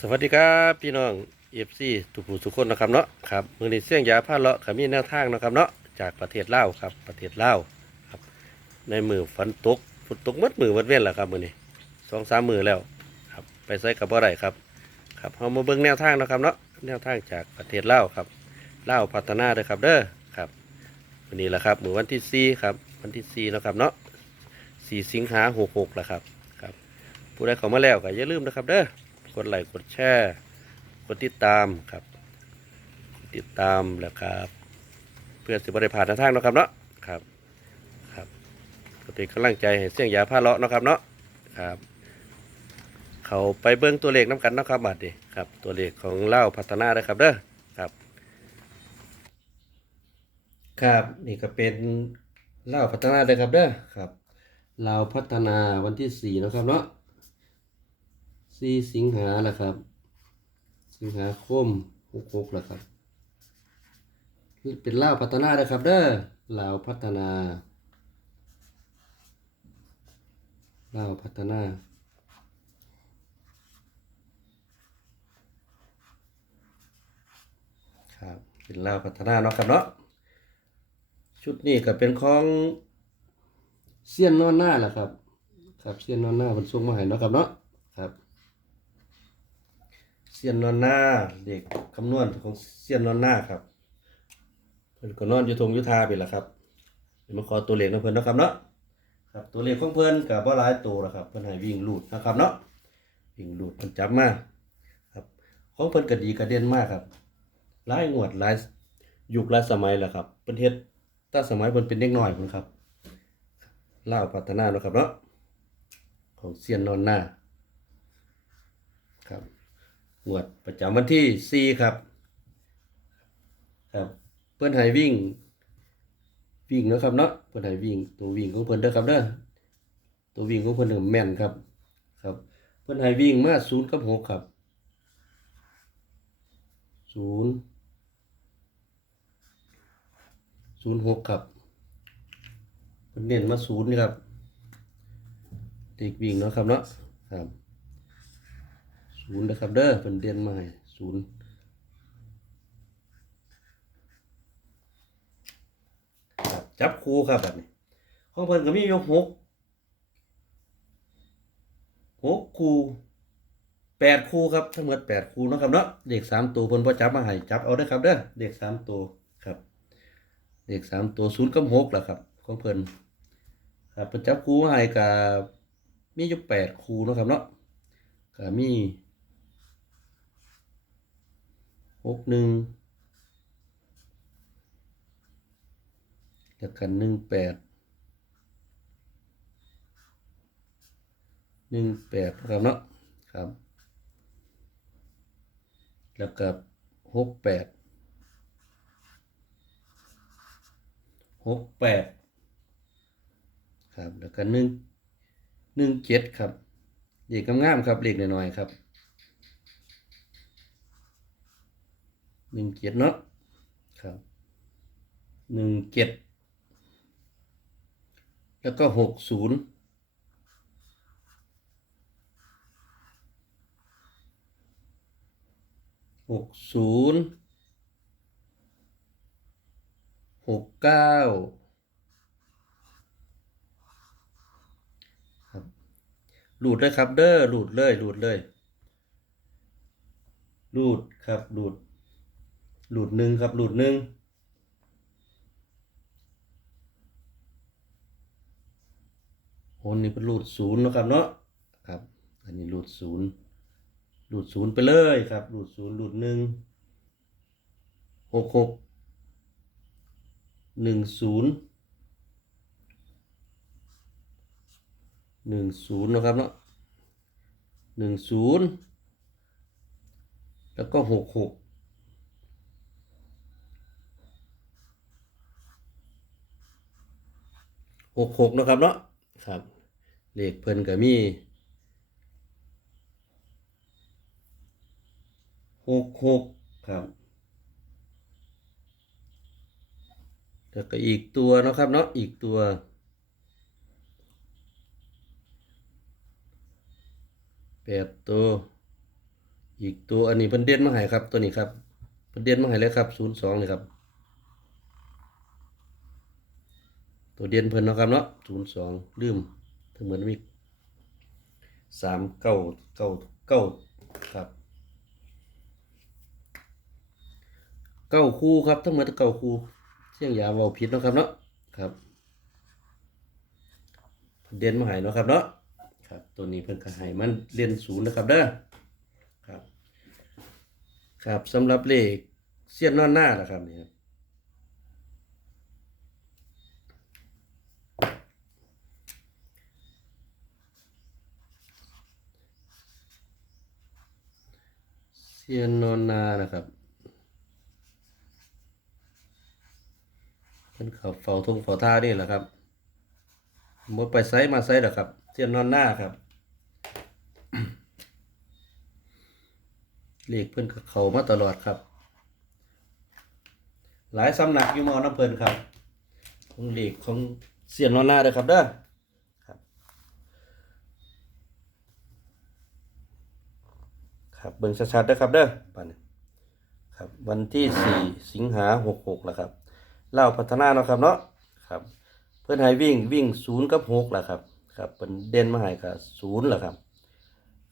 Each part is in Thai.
สวัสดีครับพี่น้องเอฟซีทุกผู้ทุกคนนะครับเนาะครับมือนี้เสี่ยงยาผ้าเลาะขมีแนวทางนะครับเนาะจากประเทศลาวครับประเทศลาวครับ ในมือฝนตกฝนตกมัดมือมัดเว้นแหละครับมือนี้สองสามมือแล้วครับไปใส่กับบ่ได้ครับครับเรามาเบิ่งแนวทางนะครับเนาะแนวทางจากประเทศลาวครับลาวพัฒนาเด้อครับเด้อครับวันนี้แหละครับมือวันที่สี่ครับวันที่สี่นะครับเนาะสี่สิงหาหกหกแหละครับครับผู้ใดเข้ามาแล้วก็อย่าลืมนะครับเด้อ กดไลค์กดแชร์กดติดตามครับ ติดตามแล้วครับ เพื่อสิบริผ่านทางทางเนาะครับเนาะครับครับก็เป็นกำลังใจให้เสียงยาผ้าเลาะเนาะครับเนาะครับ เขาไปเบิ้งตัวเลขน้ำกันเนาะครับบัดนี้ครับ ตัวเลขของเล่าพัฒนาได้อครับเด้อครับ ครับนี่ก็เป็นเล่าพัฒนาได้อครับเด้อครับลาพัฒนาวันที่สี่นะครับเนาะ สี่สิงหาแหละครับ สิงหาคมหกหกแหละครับ เป็นลาวพัฒนาเลยครับ เด้อลาวพัฒนาลาวพัฒนาครับเป็นลาวพัฒนาเนาะครับเนาะชุดนี้ก็เป็นของเซียนนอนหน้าแหละครับ ครับเซียนนอนหน้าเป็นส่งมาให้เนาะครับเนาะ เซียนนอนหน้าเด็กคำนวณของเซียนนอนหน้าครับเพิ่นก็นอนอยู่ทงยุทาไปละครับเดี๋ยวมาขอตัวเลขของเพิ่นนะครับเนาะครับตัวเลขของเพิ่นกับบ่หลายตัวละครับเพิ่นให้วิ่งลูดนะครับเนาะวิ่งลูดเพิ่นจับมาครับของเพิ่นก็ดีก็เด่นมากครับหลายงวดหลายยุคหลายสมัยแล้วครับเพิ่นเฮ็ดตั้งสมัยเพิ่นเป็นเด็กน้อยพุ่นครับเล่าพัฒนาเนาะครับเนาะของเซียนนอนหน้าครับ งวดประจำวันที่สี่ครับ ครับ เพื่อนให้วิ่ง วิ่งนะครับเนาะเพื่อนให้วิ่งตัววิ่งของเพื่อนเด้อครับเด้อตัววิ่งของเพื่อนแม่นครับ ครับ เพื่อนให้วิ่งมาศูนย์กับหกครับศูนย์ศูนย์หกครับเพื่อนเน้นมาศูนย์นี่ครับเด็กวิ่งเนาะครับเนาะครับ ศูนย์นะครับเด้อเป็นเดือนใหม่ศูนย์จับคู่ครับแบบนี้ของเพิ่นก็มีอยู่หกหกคู่แปดคู่ครับทั้งหมดแปดคู่นะครับเนาะเด็กสามตัวเพิ่นพอจับมาให้จับเอาได้ครับเด้อเด็กสามตัวครับเด็กสามตัวศูนย์กับหกแหละครับของเพิ่นครับเพิ่นจับคู่มาให้กับมีอยู่แปดคู่นะครับเนาะก็มี หกหนึ่งแล้วกันหนึ่งแปดหนึ่งแปดครับเนาะครับ แล้วก็หกแปดหกแปดครับแล้วก็หนึ่งหนึ่งเจ็ดครับเลขงามๆครับเลขน้อยๆครับ หนึ่งเจ็ดเนาะครับหนึ่งเจ็ดแล้วก็หกศูนย์หกศูนย์หกเก้าครับหลุดเลยครับเด้อหลุดเลยหลุดเลยหลุดครับหลุด หลุดหนึ่งครับหลุดหนึ่งโอ้นี่เป็นหลุดศูนย์นะครับเนาะครับ อันนี้หลุดศูนย์หลุดศูนย์ไปเลยครับหลุดศูนย์หลุดหนึ่งหกหกหนึ่งศูนย์หนึ่งศูนย์นะครับเนาะหนึ่งศูนย์แล้วก็หกหก หกหกนะครับเนาะครับเลขเพิ่นก็มีหกหกครับแล้วก็อีกตัวนะครับเนาะอีกตัวแปดตัว อีกตัวอันนี้เพิ่นเด่นมาให้ครับตัวนี้ครับเพิ่นเด่นมาให้เลยครับศูนย์สองนี่ครับ ตัวเด่นเพิ่นเนาะครับเนาะศูนย์สองลืมถึงเหมือนมีสามเก้าเก้าเก้าครับเก้าคู่ครับทั้งหมดเก้าคู่เสียงยาเว้าผิดเนาะครับเนาะครับเด่นเด่นมาให้เนาะครับเนาะครับ ตัวนี้เพิ่นก็ให้มันเล่นศูนย์นะครับเด้อครับ ครับสำหรับเลขเสี้ยนนอนหน้าล่ะครับนี่ครับ เสียนนอนหน้านะครับเป็นเขาเฝ้าทงเฝ้าท่านี่แหละครับมดไปไซมาไซหรอครับเสียนนอนหน้าครับเลขเพิ่อนก็เขามาตลอดครับ หลายสำนักอยู่มอน้ำเพลินครับของเลขของเสียนนอนหน้าเด้อครับเด้อครับ ครับเบิ่งชัดๆเด้อครับเด้อปันครับวันที่สี่สิงหาหกหกแล้วครับเล่าพัฒนาเนาะครับเนาะครับ เพิ่อนให้วิ่งวิ่งศูนย์กับหกแหละครับครับเป็นเด่นมาให้กับศูนย์แหละครับ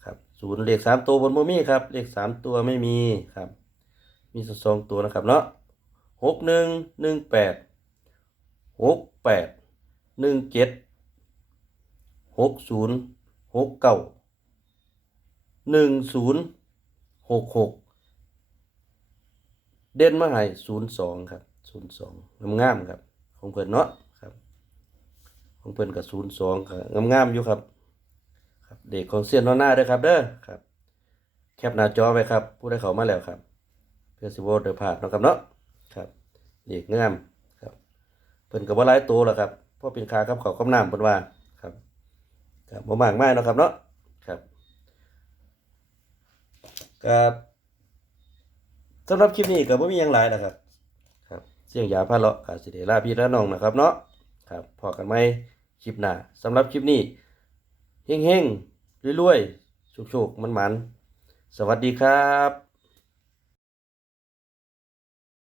ครับศูนย์เลขสามตัวบนโมมี่ครับเลขสามตัวไม่มีครับ มีสักสองตัวนะครับเนาะหกหนึ่งหนึ่งแปดหกแปดหนึ่งเจ็ดหกศูนย์หกเก้าหนึ่งศูนย์ หกหกเด่นมาให้ศูนย์สองครับศูนย์สองงามๆครับ ของเพิ่อนเนาะครับ ของเพิ่อนกับศูนย์สองครับงามๆอยู่ครับครับ เด็กของเซียนนอหน้าด้วยครับเด้อครับ แคปหน้าจอไว้ครับ ผู้ได้เขามาแล้วครับ เพื่อสิบ่ได้พลาดเนะครับเนาะครับเด็กงามครับ เพิ่อนก็บ่หลายโตหรอกครับพราะเป็นคากับเขาวกับน้ำเพิ่นว่าครับครับบ่มากมายเนะครับเนาะ ครับสำหรับคลิปนี้ก็บ่มีอยังหลายนะครับ ครับ เสียงยาพาเลาะกาสิเดลาพี่และน้องนะครับเนาะครับพอกันไหมคลิปหน้าสำหรับคลิปนี้เฮงๆรวยๆชุกๆมันๆ สวัสดีครับ